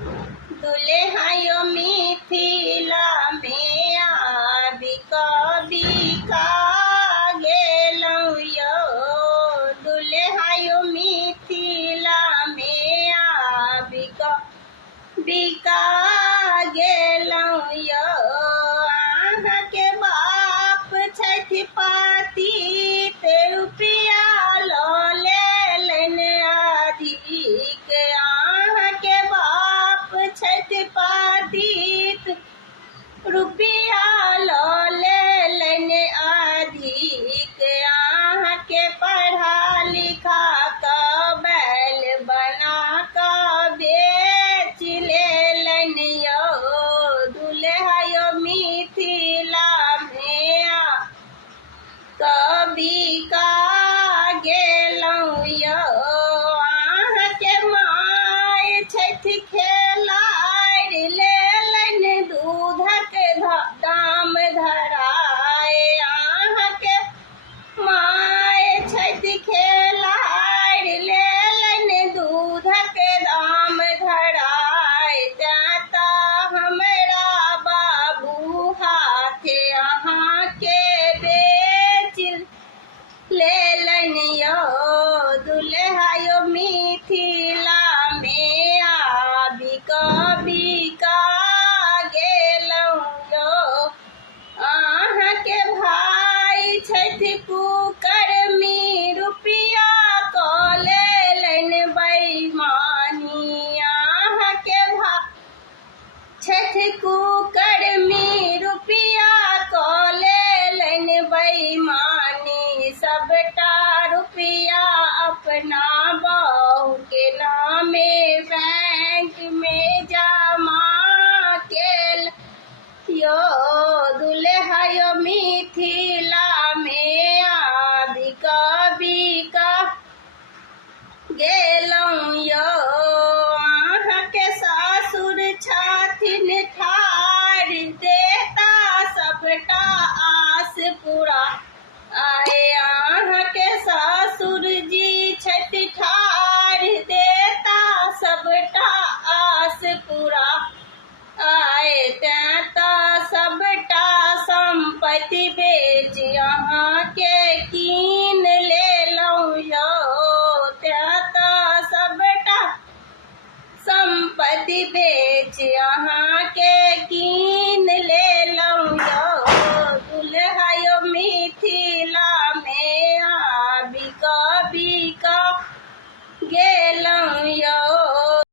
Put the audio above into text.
दुल्हायो मिथिला में आबि बिका गेलौं यौ। दुल्हायो मिथिला में आबि बिका गेलौं यौ। अहाँके बाप छथि पातित, रुपया लऽ लेलनि अधिक। अहाँके बाप छथि पातित, रुपया लऽ लेलनि अधिक। अहाँके पढ़ा लिखा कऽ बैल बना कऽ बेच लेलनि यौ। दुल्हायो मिथिला में बिका गेलौं यौ। अहाँके माय छथि खेलाड़ि, लेलनि दूधक दाम धराय। अहाँके माय छथि खेलाड़ि, लेलनि दूधक दाम धराय। तेँ तऽ हमरा बाबू हाथे अहाँके बेच लेलनि यौ। दुल्हायो मिथिला में आबि बिका गेलौं यौ। अहाँके भाय छथि कुकर्मी, रुपया कऽ लेलनि बेईमानी। अहाँके भाय छथि कुकर्मी, रुपया कऽ लेलनि बेईमानी। सबटा रुपया अपना बहू के नामे बैंक में जमा केल यौ। दुल्हायो मिथिला में आबि बिका गेलौं यौ। अहाँके सासुर छथिन ठाढ़, देता सबटा आस पूरा। आए अहाँके ससुर जी छथि ठाढ़, देता सबटा आस पूरा। आए तेँ तऽ सबटा संपत्ति बेच अहाँके कीन लेलौं यौ। तेँ तऽ सबटा संपत्ति बेच अहाँके